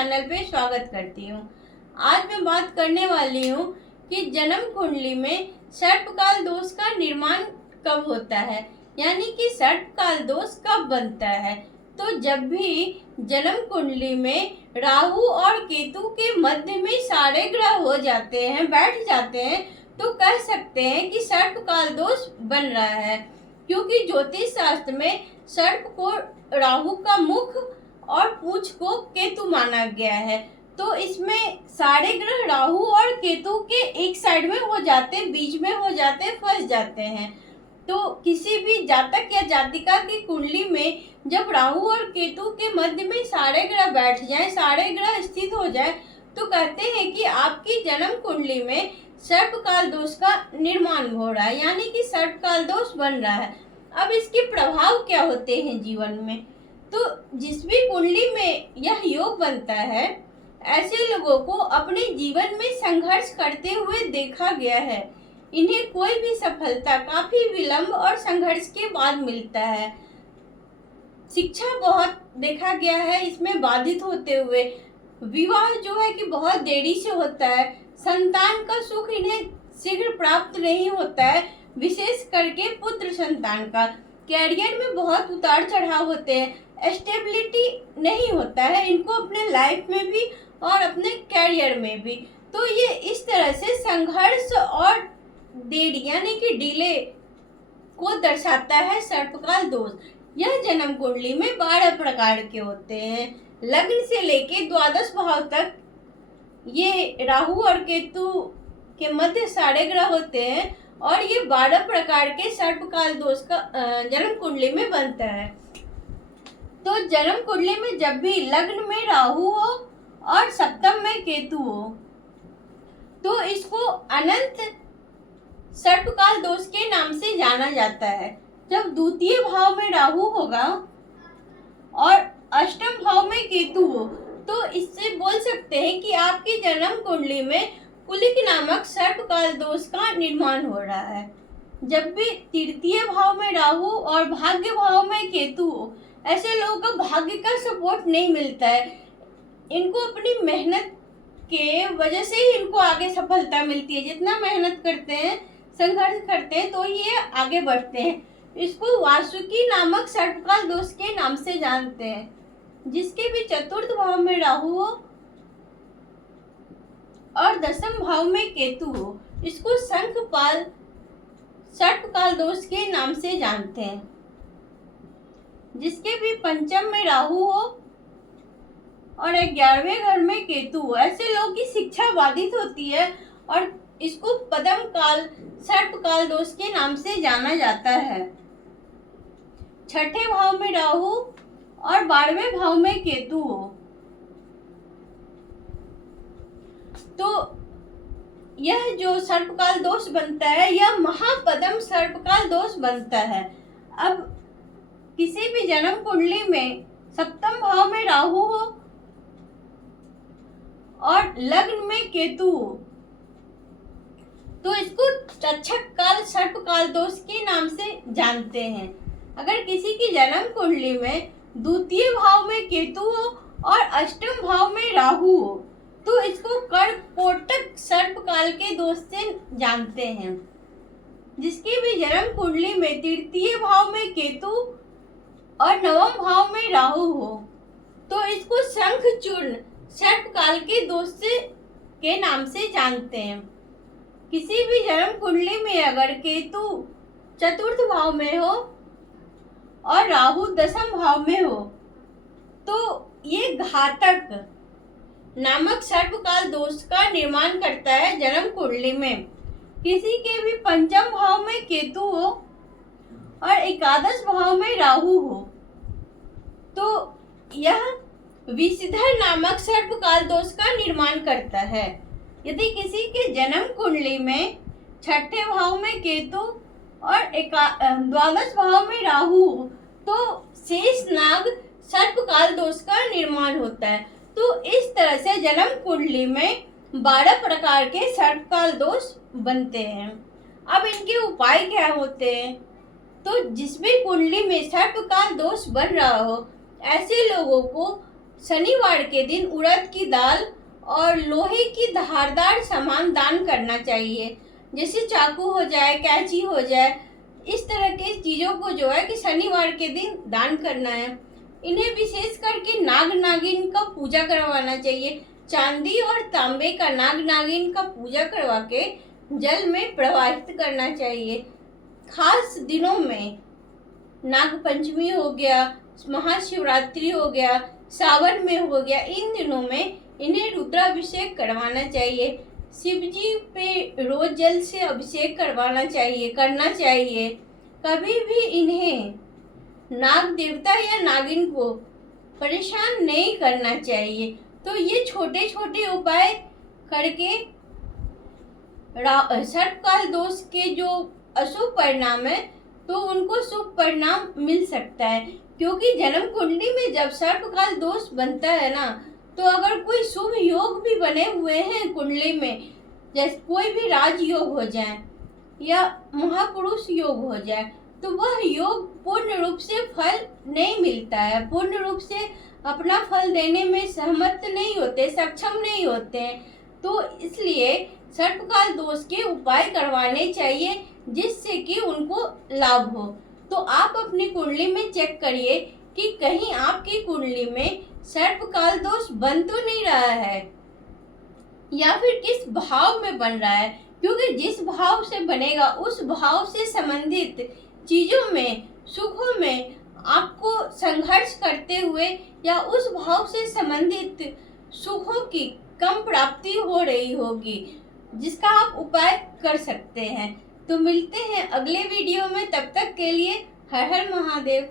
Channel पे स्वागत करती हूँ। आज मैं बात करने वाली हूँ कि जन्म कुंडली में सर्पकाल दोष का निर्माण कब होता है, यानी कि सर्पकाल दोष कब बनता है। तो जब भी जन्म कुंडली में राहु और केतु के मध्य में सारे ग्रह हो जाते हैं, बैठ जाते हैं, तो कह सकते हैं कि सर्पकाल दोष बन रहा है। क्योंकि ज्योतिष शास्त्र में सर्प को राहु का मुख और पूंछ को केतु माना गया है। तो इसमें सारे ग्रह राहु और केतु के एक साइड में हो जाते, बीच में हो जाते, फंस जाते हैं। तो किसी भी जातक या जातिका की कुंडली में जब राहु और केतु के मध्य में सारे ग्रह बैठ जाएं, सारे ग्रह स्थित हो जाए, तो कहते हैं कि आपकी जन्म कुंडली में सर्पकाल दोष का निर्माण हो रहा है, यानी कि सर्पकाल दोष बन रहा है। अब इसके प्रभाव क्या होते हैं जीवन में? तो जिस भी कुंडली में यह योग बनता है, ऐसे लोगों को अपने जीवन में संघर्ष करते हुए देखा गया है। इन्हें कोई भी सफलता काफी विलंब और संघर्ष के बाद मिलता है। शिक्षा बहुत देखा गया है इसमें बाधित होते हुए। विवाह जो है कि बहुत देरी से होता है। संतान का सुख इन्हें शीघ्र प्राप्त नहीं होता है, विशेष करके पुत्र संतान का। कैरियर में बहुत उतार चढ़ाव होते हैं, स्टेबिलिटी नहीं होता है इनको अपने लाइफ में भी और अपने कैरियर में भी। तो ये इस तरह से संघर्ष और देरी यानी कि डिले को दर्शाता है सर्पकाल दोष। यह जन्म कुंडली में 12 प्रकार के होते हैं। लग्न से लेके द्वादश भाव तक ये राहु और केतु के मध्य सारे ग्रह होते हैं और ये 12 प्रकार के सर्पकाल दोष का जन्म कुंडली में बनता है। तो जन्म कुंडली में जब भी लग्न में राहु हो और सप्तम में केतु हो, तो इसको अनंत सर्पकाल दोष के नाम से जाना जाता है। जब द्वितीय भाव में राहु होगा और अष्टम भाव में केतु हो, तो इससे बोल सकते हैं कि आपकी जन्म कुंडली में कुलिक नामक सर्पकाल दोष का निर्माण हो रहा है। जब भी तृतीय भाव में राहु और भाग्य भाव में केतु हो, ऐसे लोगों को भाग्य का सपोर्ट नहीं मिलता है। इनको अपनी मेहनत के वजह से ही इनको आगे सफलता मिलती है। जितना मेहनत करते हैं, संघर्ष करते हैं, तो ये आगे बढ़ते हैं। इसको वासुकी नामक सर्पकाल दोष के नाम से जानते हैं। जिसके भी चतुर्थ भाव में राहु हो और दसम भाव में केतु हो, इसको शंखपाल सर्पकाल दोष के नाम से जानते हैं। जिसके भी पंचम में राहु हो और 11वें घर में केतु हो, ऐसे लोगों की शिक्षा बाधित होती है और इसको पदम काल सर्पकाल दोष के नाम से जाना जाता है। छठे भाव में राहु और 12वें भाव में केतु हो, तो यह जो सर्पकाल दोष बनता है, यह महापदम सर्पकाल दोष बनता है। अब किसी भी जन्म कुंडली में सप्तम भाव में राहु हो और लग्न में केतु हो, तो इसको तक्षक काल सर्पकाल दोष के नाम से जानते हैं। अगर किसी की जन्म कुंडली में द्वितीय भाव में केतु हो और अष्टम भाव में राहु हो, तो इसको कर्कपोटक सर्पकाल के दोष से जानते हैं। जिसकी भी जन्म कुंडली में तृतीय भाव में केतु और नवम भाव में राहु हो, तो इसको शंखचूर्ण सर्पकाल के दोष से के नाम से जानते हैं। किसी भी जन्म कुंडली में अगर केतु चतुर्थ भाव में हो और राहु दसम भाव में हो, तो ये घातक नामक सर्पकाल दोष का निर्माण करता है जन्म कुंडली में। किसी के भी पंचम भाव में केतु हो और एकादश भाव में राहु हो, तो यह विषधर नामक सर्पकाल दोष का निर्माण करता है। यदि किसी के जन्म कुंडली में छठे भाव में केतु और द्वादश भाव में राहु हो, तो शेष नाग सर्पकाल दोष का निर्माण होता है। तो इस तरह से जन्म कुंडली में 12 प्रकार के सर्पकाल दोष बनते हैं। अब इनके उपाय क्या होते हैं? तो जिस भी कुंडली में सर्पकाल दोष बन रहा हो, ऐसे लोगों को शनिवार के दिन उड़द की दाल और लोहे की धारदार सामान दान करना चाहिए, जैसे चाकू हो जाए, कैंची हो जाए। इस तरह के चीज़ों को जो है कि शनिवार के दिन दान करना है। इन्हें विशेष करके नाग नागिन का पूजा करवाना चाहिए। चांदी और तांबे का नाग नागिन का पूजा करवा के जल में प्रवाहित करना चाहिए। खास दिनों में नाग पंचमी हो गया, महाशिवरात्रि हो गया, सावन में हो गया, इन दिनों में इन्हें रुद्राभिषेक करवाना चाहिए। शिव जी पे रोज जल से अभिषेक करना चाहिए। कभी भी इन्हें नाग देवता या नागिन को परेशान नहीं करना चाहिए। तो ये छोटे छोटे उपाय करके सर्पकाल दोष के जो अशुभ परिणाम है तो उनको शुभ परिणाम मिल सकता है। क्योंकि जन्म कुंडली में जब सर्पकाल दोष बनता है ना, तो अगर कोई शुभ योग भी बने हुए हैं कुंडली में, जैसे कोई भी राजयोग हो जाए या महापुरुष योग हो जाए, तो वह योग पूर्ण रूप से फल नहीं मिलता है, पूर्ण रूप से अपना फल देने में सहमत नहीं होते, सक्षम नहीं होते हैं। तो इसलिए सर्पकाल दोष के उपाय करवाने चाहिए जिससे कि उनको लाभ हो। तो आप अपनी कुंडली में चेक करिए कि कहीं आपकी कुंडली में सर्पकाल दोष बन तो नहीं रहा है, या फिर किस भाव में बन रहा है। क्योंकि जिस भाव से बनेगा उस भाव से संबंधित चीजों में, सुखों में आपको संघर्ष करते हुए या उस भाव से संबंधित सुखों की कम प्राप्ति हो रही होगी, जिसका आप उपाय कर सकते हैं। तो मिलते हैं अगले वीडियो में, तब तक के लिए हर हर महादेव।